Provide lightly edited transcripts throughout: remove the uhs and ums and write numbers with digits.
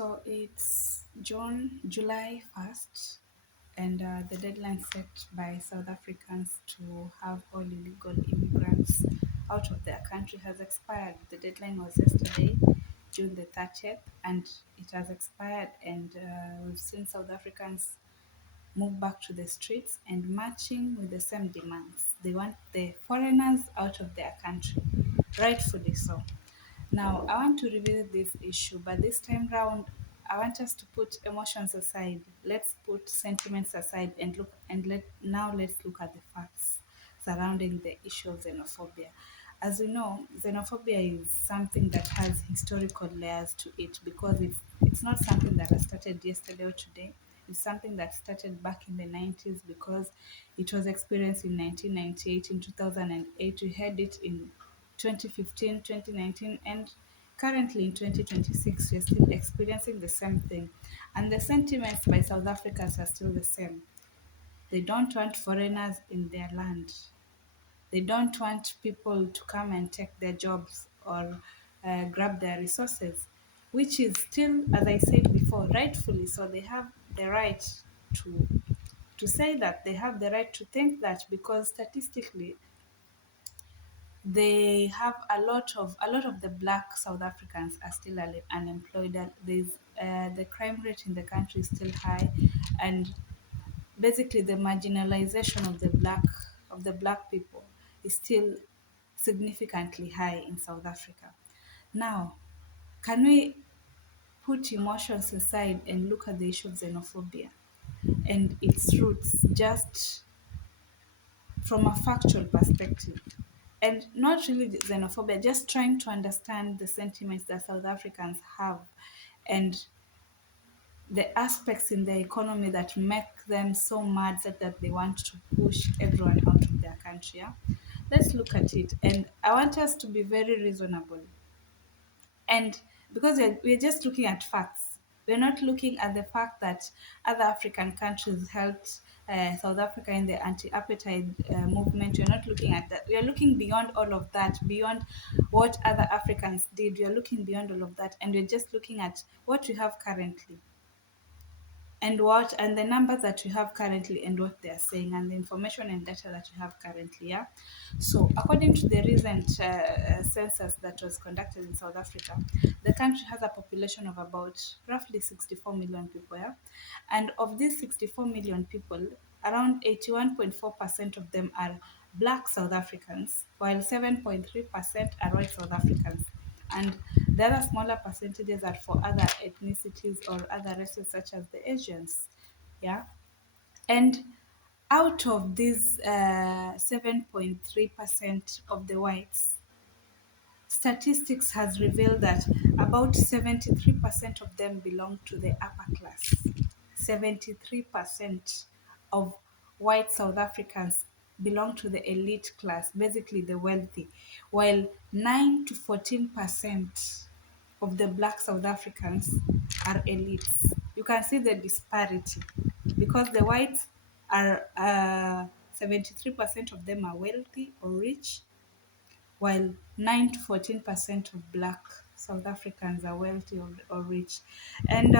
So it's July 1st, and the deadline set by South Africans to have all illegal immigrants out of their country has expired. The deadline was yesterday, June the 30th, and it has expired. And we've seen South Africans move back to the streets and marching with the same demands. They want the foreigners out of their country, rightfully so. Now, I want to revisit this issue, but this time round, I want us to put emotions aside. Let's put sentiments aside and let's look at the facts surrounding the issue of xenophobia. As we know, xenophobia is something that has historical layers to it because it's not something that has started yesterday or today. It's something that started back in the 90s because it was experienced in 1998, in 2008. We had it in 2015, 2019, and currently in 2026, we're still experiencing the same thing. And the sentiments by South Africans are still the same. They don't want foreigners in their land. They don't want people to come and take their jobs or grab their resources, which is still, as I said before, rightfully so. They have the right to to say that. They have the right to think that because statistically they have a lot of the black South Africans are still unemployed. And there's the crime rate in the country is still high, and basically the marginalization of the black people is still significantly high in South Africa. Now, can we put emotions aside and look at the issue of xenophobia and its roots just from a factual perspective? And not really xenophobia, just trying to understand the sentiments that South Africans have and the aspects in the economy that make them so mad that they want to push everyone out of their country. Yeah? Let's look at it. And I want us to be very reasonable. And because we're just looking at facts, we're not looking at the fact that other African countries helped South Africa in the anti-apartheid movement. We're not looking at that. We are looking beyond all of that, beyond what other Africans did. We are looking beyond all of that, and we're just looking at what we have currently and the numbers that you have currently and what they are saying and the information and data that you have currently. Yeah, so according to the recent census that was conducted in South Africa, the country has a population of about roughly 64 million people. Yeah, and of these 64 million people, around 81.4% of them are black South Africans, while 7.3% are white South Africans, and the other smaller percentages are for other ethnicities or other races such as the Asians. Yeah, and out of these 7.3% of the whites, statistics has revealed that about 73% of them belong to the upper class. 73% of white South Africans belong to the elite class, basically the wealthy, while 9 to 14% of the black South Africans are elites. You can see the disparity because the whites are 73% of them are wealthy or rich, while 9 to 14% of black South Africans are wealthy or rich. And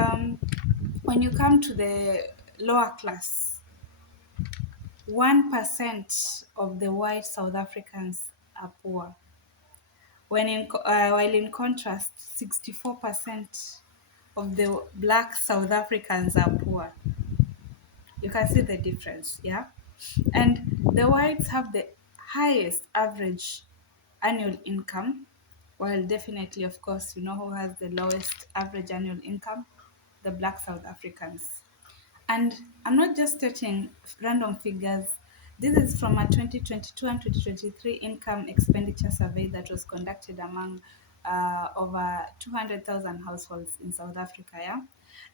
when you come to the lower class, 1% of the white South Africans are poor. While in contrast, 64% of the black South Africans are poor. You can see the difference, yeah? And the whites have the highest average annual income, while definitely, of course, you know who has the lowest average annual income? The black South Africans. And I'm not just stating random figures. This is from a 2022 and 2023 income expenditure survey that was conducted among over 200,000 households in South Africa. Yeah?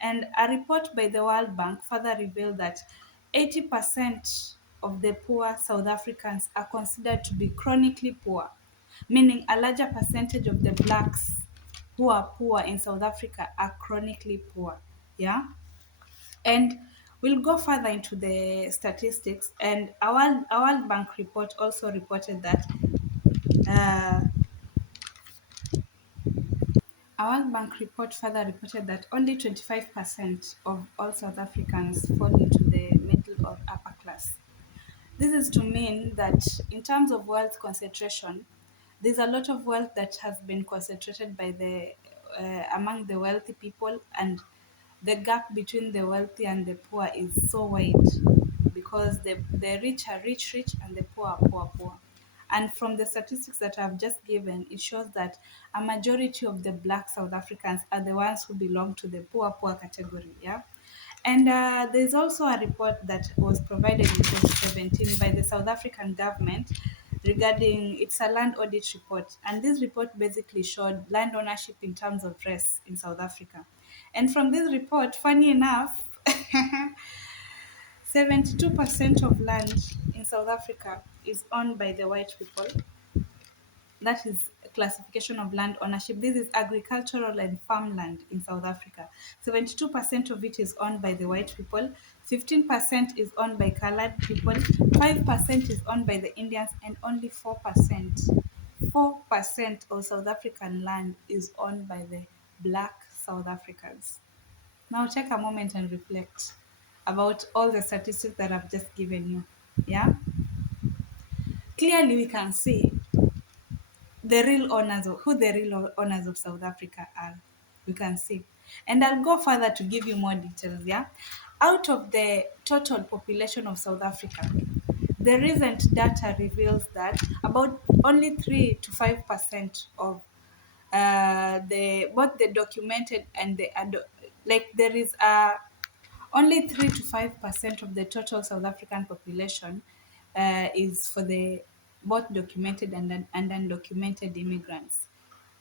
And a report by the World Bank further revealed that 80% of the poor South Africans are considered to be chronically poor, meaning a larger percentage of the blacks who are poor in South Africa are chronically poor. Yeah? And we'll go further into the statistics. And our World Bank report also reported that uh, A World Bank report further reported that only 25% of all South Africans fall into the middle or upper class. This is to mean that in terms of wealth concentration, there's a lot of wealth that has been concentrated by the among the wealthy people, and the gap between the wealthy and the poor is so wide because the rich are rich and the poor are poor. And from the statistics that I've just given, it shows that a majority of the black South Africans are the ones who belong to the poor category. Yeah. And there's also a report that was provided in 2017 by the South African government regarding it's a land audit report. And this report basically showed land ownership in terms of race in South Africa. And from this report, funny enough, 72% of land in South Africa is owned by the white people. That is classification of land ownership. This is agricultural and farmland in South Africa. 72% of it is owned by the white people, 15% is owned by colored people, 5% is owned by the Indians, and only 4% of South African land is owned by the black South Africans. Now take a moment and reflect about all the statistics that I've just given you. Yeah? Clearly we can see the real owners of who the real owners of South Africa are. You can see. And I'll go further to give you more details. Yeah. Out of the total population of South Africa, the recent data reveals that about only 3 to 5% of the both the documented and the like there is a only 3 to 5% of the total South African population is for the both documented and undocumented immigrants.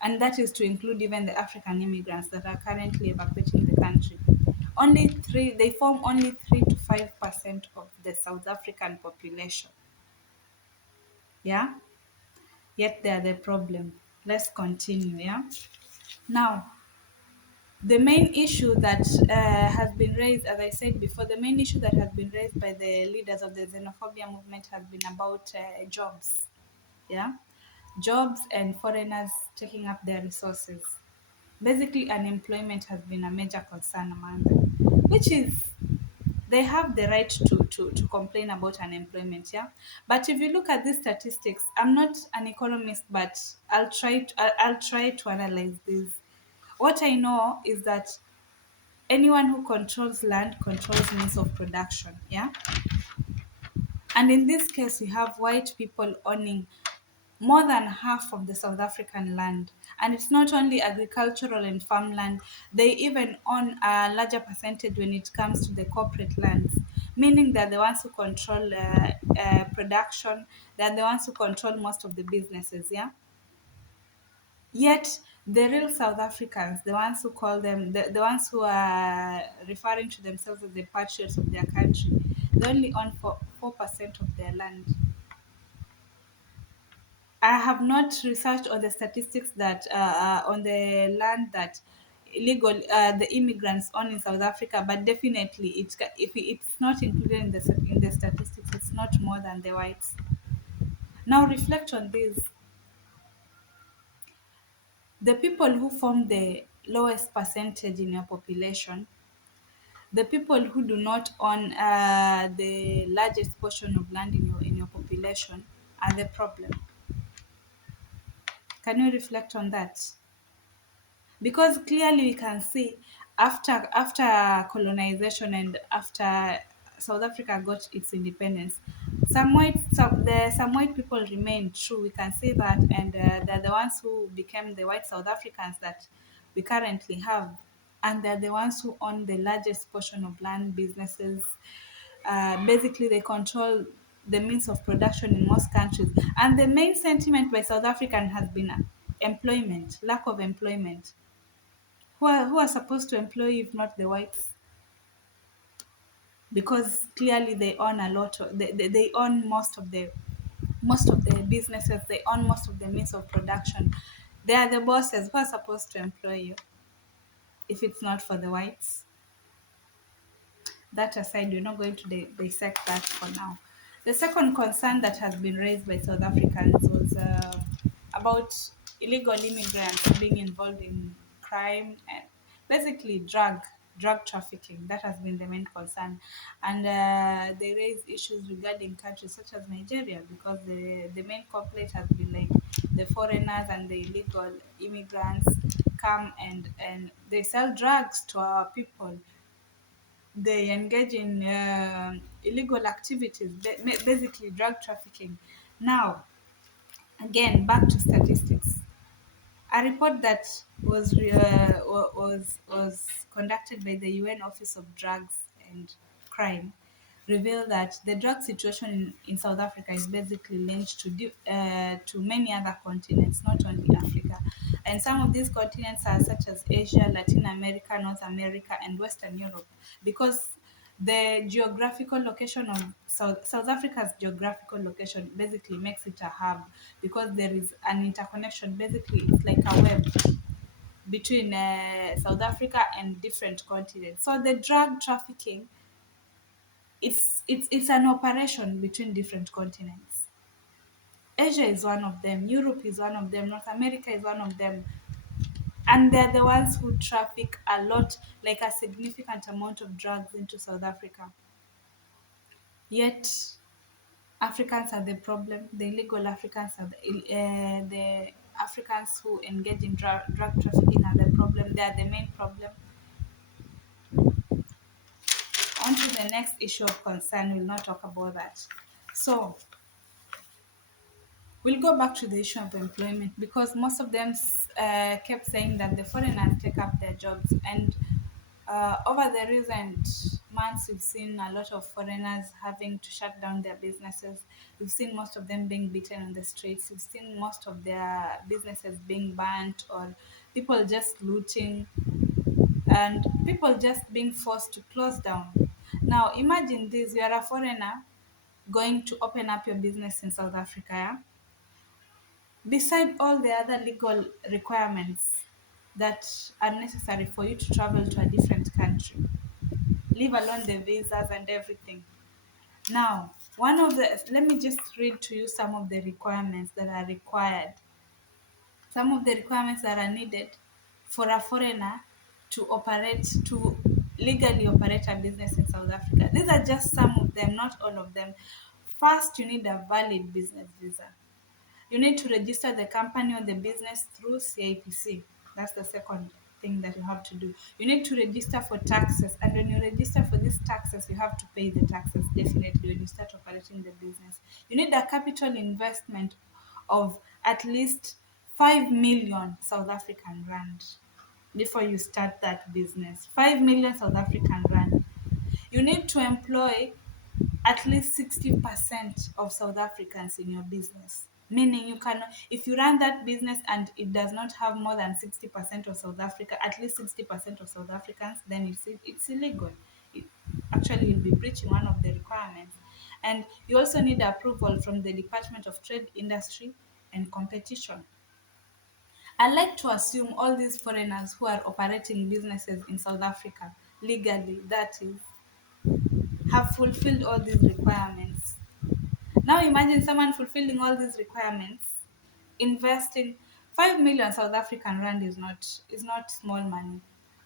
And that is to include even the African immigrants that are currently evacuating the country. They form only 3 to 5% of the South African population. Yeah? Yet they are the problem. Let's continue. Yeah? Now, the main issue that has been raised, as I said before, the main issue that has been raised by the leaders of the xenophobia movement has been about jobs. Yeah, jobs and foreigners taking up their resources. Basically, unemployment has been a major concern among them, which is they have the right to complain about unemployment. Yeah, but if you look at these statistics, I'm not an economist, but I'll try to analyze this. What I know is that anyone who controls land controls means of production. Yeah. And in this case, we have white people owning more than half of the South African land. And it's not only agricultural and farmland, they even own a larger percentage when it comes to the corporate lands, meaning they're the ones who control production, they're the ones who control most of the businesses. Yeah. Yet the real South Africans, the ones who call them, the ones who are referring to themselves as the patriots of their country, they only own 4% of their land. I have not researched on the statistics that on the land that illegal the immigrants own in South Africa, but definitely if it's not included in the statistics, it's not more than the whites. Now reflect on this. The people who form the lowest percentage in your population, the people who do not own the largest portion of land in your population are the problem. Can you reflect on that? Because clearly we can see after colonization and after South Africa got its independence, some white people remained true. We can say that, and they're the ones who became the white South Africans that we currently have, and they're the ones who own the largest portion of land businesses. Basically, they control the means of production in most countries, and the main sentiment by South African has been employment, lack of employment. Who are supposed to employ if not the whites? Because clearly they own a lot of they own most of the businesses, they own most of the means of production. They are the bosses. Who are supposed to employ you if it's not for the whites? That aside, we're not going to dissect that for now. The second concern that has been raised by South Africans was about illegal immigrants being involved in crime, and basically drug trafficking. That has been the main concern, and they raise issues regarding countries such as Nigeria, because the main complaint has been like the foreigners and the illegal immigrants come and they sell drugs to our people. They engage in illegal activities, basically drug trafficking. Now, again, back to statistics. A report that was conducted by the UN Office of Drugs and Crime revealed that the drug situation in South Africa is basically linked to many other continents, not only Africa. And some of these continents are such as Asia, Latin America, North America, and Western Europe, because the geographical location of South Africa's geographical location basically makes it a hub, because there is an interconnection. Basically, it's like a web between South Africa and different continents. So the drug trafficking, it's an operation between different continents. Asia is one of them, Europe is one of them, North America is one of them, and they're the ones who traffic a lot, like a significant amount of drugs into South Africa. Yet Africans are the problem. The illegal Africans are the Africans who engage in drug trafficking are the problem. They are the main problem. On to the next issue of concern. We'll not talk about that. So we'll go back to the issue of employment, because most of them kept saying that the foreigners take up their jobs. And over the recent months, we've seen a lot of foreigners having to shut down their businesses. We've seen most of them being beaten on the streets. We've seen most of their businesses being burnt, or people just looting, and people just being forced to close down. Now, imagine this: you are a foreigner going to open up your business in South Africa. Yeah? Beside all the other legal requirements that are necessary for you to travel to a different country, leave alone the visas and everything. Now, let me just read to you some of the requirements that are required, some of the requirements that are needed for a foreigner to legally operate a business in South Africa. These are just some of them, not all of them. First, you need a valid business visa. You need to register the company or the business through CIPC. That's the second thing that you have to do. You need to register for taxes, and when you register for these taxes, you have to pay the taxes definitely when you start operating the business. You need a capital investment of at least 5 million South African rand before you start that business. 5 million South African rand. You need to employ at least 60% of South Africans in your business. Meaning, you cannot, if you run that business and it does not have more than 60% of South Africa, at least 60% of South Africans, then it's illegal. It, actually, you'll be breaching one of the requirements. And you also need approval from the Department of Trade, Industry and Competition. I like to assume all these foreigners who are operating businesses in South Africa legally, that is, have fulfilled all these requirements. Now imagine someone fulfilling all these requirements, investing 5 million South African rand is not small money.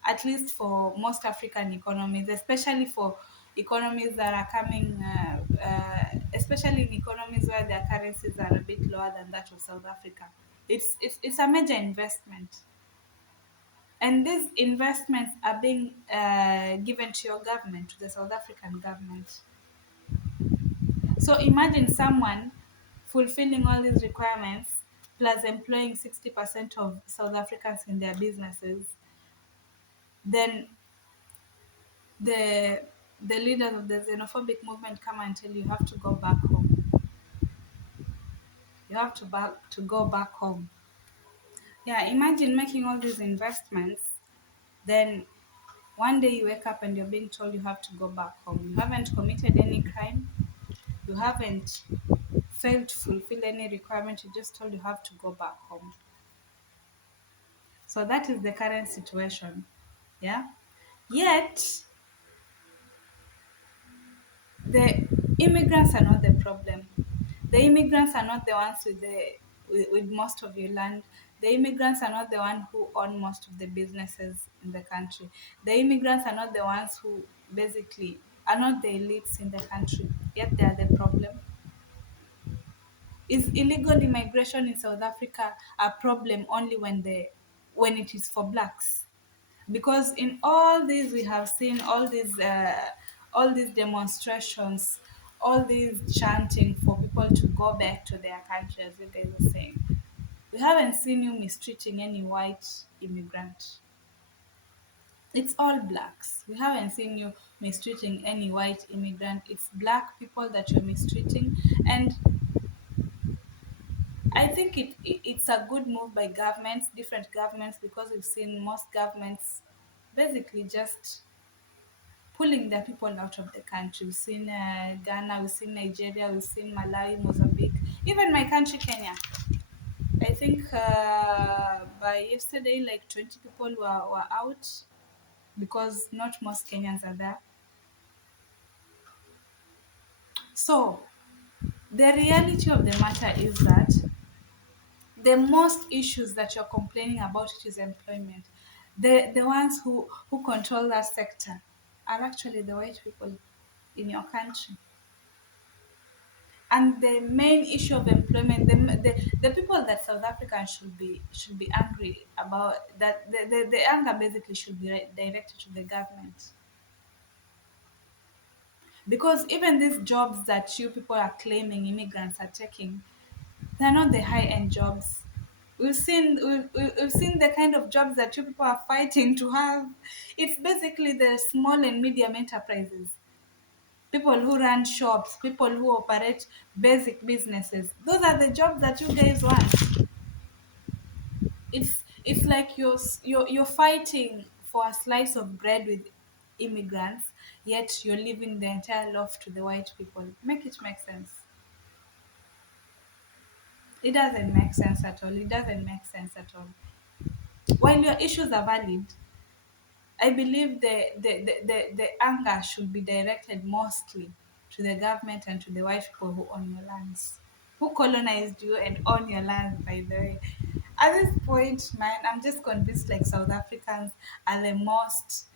At least for most African economies, especially for economies that are coming, especially in economies where their currencies are a bit lower than that of South Africa. It's a major investment, and these investments are being given to your government, to the South African government. So imagine someone fulfilling all these requirements plus employing 60% of South Africans in their businesses. Then the the leaders of the xenophobic movement come and tell you have to go back home. You have to go back home. Yeah, imagine making all these investments, then one day you wake up and you're being told you have to go back home. You haven't committed any crime. You haven't failed to fulfill any requirement. You just told you have to go back home. So that is the current situation. Yeah. Yet the immigrants are not the problem. The immigrants are not the ones with most of your land. The immigrants are not the one who own most of the businesses in the country. The immigrants are not the ones who basically are not the elites in the country, yet they are the problem. Is illegal immigration in South Africa a problem only when it is for blacks? Because in all these we have seen all these demonstrations, all these chanting for people to go back to their country, as you guys are saying. We haven't seen you mistreating any white immigrant. It's all blacks. We haven't seen you mistreating any white immigrant. It's black people that you're mistreating. And I think it's a good move by governments, different governments, because we've seen most governments basically just pulling their people out of the country. We've seen Ghana, we've seen Nigeria, we've seen Malawi, Mozambique, even my country, Kenya. I think by yesterday, like 20 people were out because not most Kenyans are there. So, the reality of the matter is that the most issues that you're complaining about it is employment. The ones who control that sector are actually the white people in your country. And the main issue of employment, the people that South Africans should be angry about, that the anger basically should be directed to the government. Because even these jobs that you people are claiming immigrants are taking, they're not the high end jobs. We've seen the kind of jobs that you people are fighting to have. It's basically the small and medium enterprises, people who run shops, people who operate basic businesses. Those are the jobs that you guys want. It's like you're fighting for a slice of bread with immigrants, yet you're leaving the entire loaf to the white people. Make it make sense. It doesn't make sense at all. It doesn't make sense at all. While your issues are valid, I believe the anger should be directed mostly to the government and to the white people who own your lands, who colonized you and own your land, by the way. At this point, man, I'm just convinced like South Africans are the most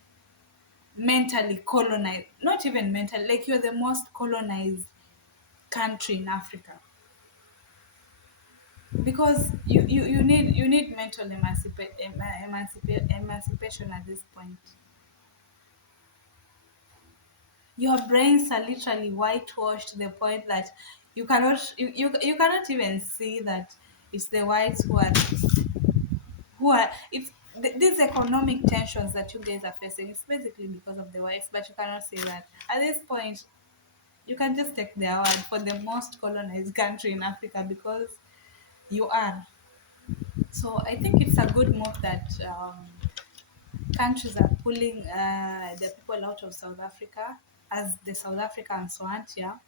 mentally colonized, not even mentally, like you're the most colonized country in Africa. Because you need mental emancipation at this point. Your brains are literally whitewashed to the point that you cannot even see that it's the whites who are it's these economic tensions that you guys are facing. It's basically because of the whites, but you cannot say that at this point. You can just take their word for the most colonized country in Africa, because you are. So I think it's a good move that countries are pulling the people out of South Africa, as the South Africans want here.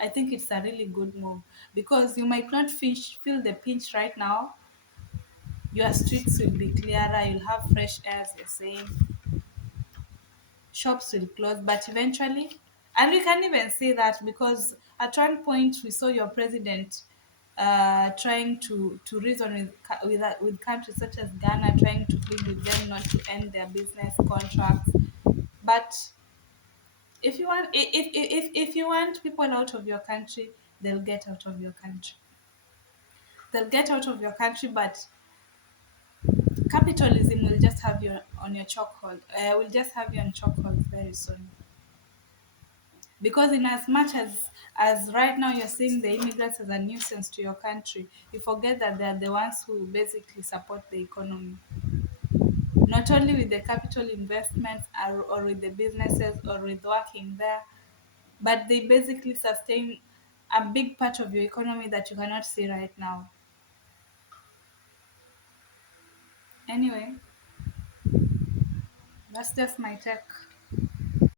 I think it's a really good move, because you might not feel the pinch right now. Your streets will be clearer, you'll have fresh air, as you're saying. Shops will close, but eventually, and we can even say that because at one point we saw your president trying to reason with countries such as Ghana, trying to plead with them not to end their business contracts. But if you want people out of your country, they'll get out of your country. They'll get out of your country, but capitalism will just have you on your chokehold. Will just have you on chokehold very soon. Because in as much as right now you're seeing the immigrants as a nuisance to your country, you forget that they're the ones who basically support the economy, not only with the capital investments or with the businesses or with working there, but they basically sustain a big part of your economy that you cannot see right now. Anyway, that's just my take.